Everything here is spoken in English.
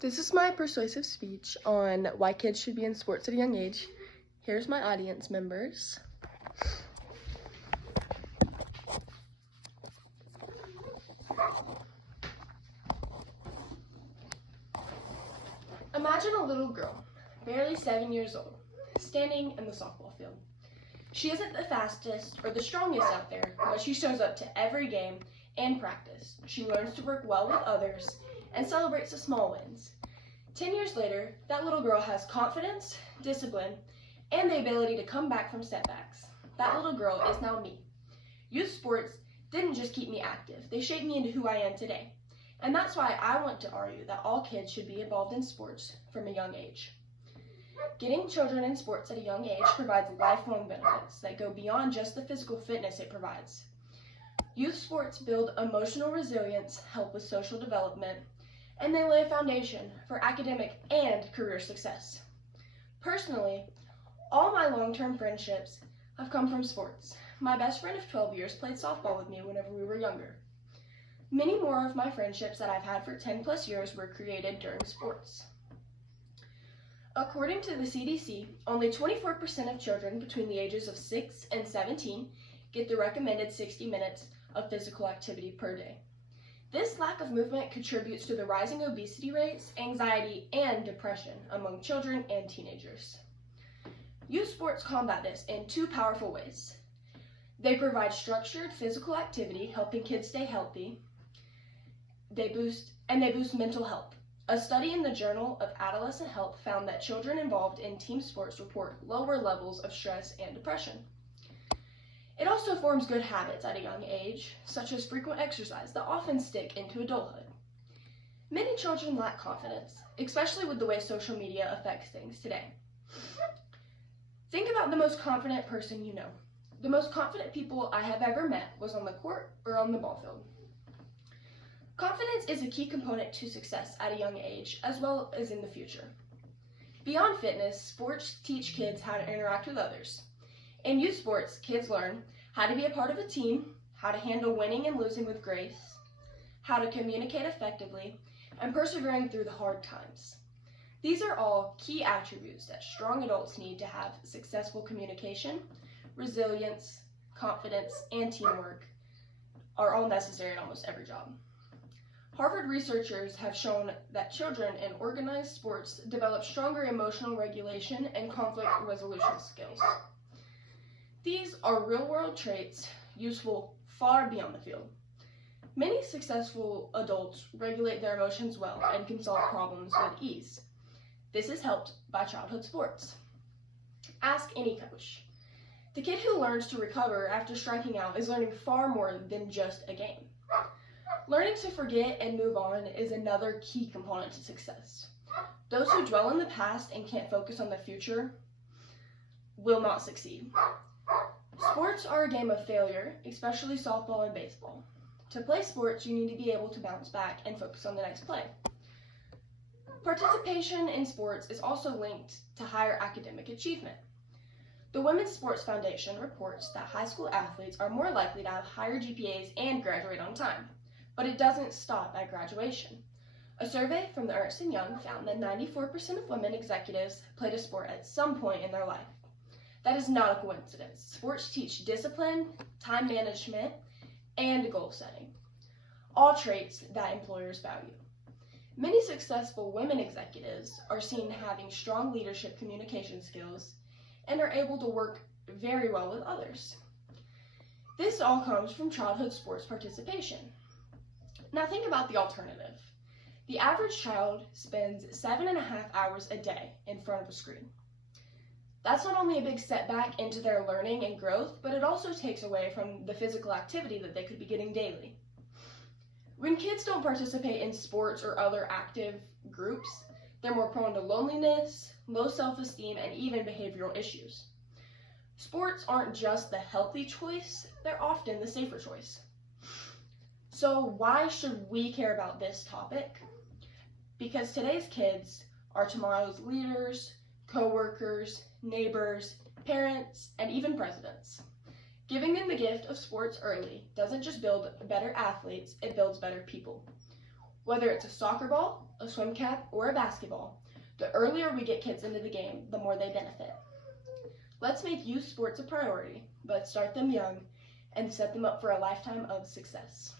This is my persuasive speech on why kids should be in sports at a young age. Here's my audience members. Imagine a little girl, barely 7 years old, standing in the softball field. She isn't the fastest or the strongest out there, but she shows up to every game and practice. She learns to work well with others and celebrates the small wins. 10 years later, that little girl has confidence, discipline, and the ability to come back from setbacks. That little girl is now me. Youth sports didn't just keep me active, they shaped me into who I am today. And that's why I want to argue that all kids should be involved in sports from a young age. Getting children in sports at a young age provides lifelong benefits that go beyond just the physical fitness it provides. Youth sports build emotional resilience, help with social development, and they lay a foundation for academic and career success. Personally, all my long-term friendships have come from sports. My best friend of 12 years played softball with me whenever we were younger. Many more of my friendships that I've had for 10 plus years were created during sports. According to the CDC, only 24% of children between the ages of 6 and 17 get the recommended 60 minutes of physical activity per day. This lack of movement contributes to the rising obesity rates, anxiety, and depression among children and teenagers. Youth sports combat this in two powerful ways. They provide structured physical activity, helping kids stay healthy. They boost mental health. A study in the Journal of Adolescent Health found that children involved in team sports report lower levels of stress and depression. It also forms good habits at a young age, such as frequent exercise that often stick into adulthood. Many children lack confidence, especially with the way social media affects things today. Think about the most confident person you know. The most confident people I have ever met was on the court or on the ball field. Confidence is a key component to success at a young age, as well as in the future. Beyond fitness, sports teach kids how to interact with others. In youth sports, kids learn how to be a part of a team, how to handle winning and losing with grace, how to communicate effectively, and persevering through the hard times. These are all key attributes that strong adults need to have successful communication, resilience, confidence, and teamwork are all necessary in almost every job. Harvard researchers have shown that children in organized sports develop stronger emotional regulation and conflict resolution skills. These are real-world traits useful far beyond the field. Many successful adults regulate their emotions well and can solve problems with ease. This is helped by childhood sports. Ask any coach. The kid who learns to recover after striking out is learning far more than just a game. Learning to forget and move on is another key component to success. Those who dwell in the past and can't focus on the future will not succeed. Sports are a game of failure, especially softball and baseball. To play sports, you need to be able to bounce back and focus on the next play. Participation in sports is also linked to higher academic achievement. The Women's Sports Foundation reports that high school athletes are more likely to have higher GPAs and graduate on time. But it doesn't stop at graduation. A survey from the Ernst & Young found that 94% of women executives played a sport at some point in their life. That is not a coincidence. Sports teach discipline, time management, and goal setting, all traits that employers value. Many successful women executives are seen having strong leadership communication skills and are able to work very well with others. This all comes from childhood sports participation. Now think about the alternative. The average child spends 7.5 hours a day in front of a screen. That's not only a big setback into their learning and growth, but it also takes away from the physical activity that they could be getting daily. When kids don't participate in sports or other active groups, they're more prone to loneliness, low self-esteem, and even behavioral issues. Sports aren't just the healthy choice, they're often the safer choice. So why should we care about this topic? Because today's kids are tomorrow's leaders, co-workers, neighbors, parents, and even presidents. Giving them the gift of sports early doesn't just build better athletes, it builds better people. Whether it's a soccer ball, a swim cap, or a basketball, the earlier we get kids into the game, the more they benefit. Let's make youth sports a priority, but start them young and set them up for a lifetime of success.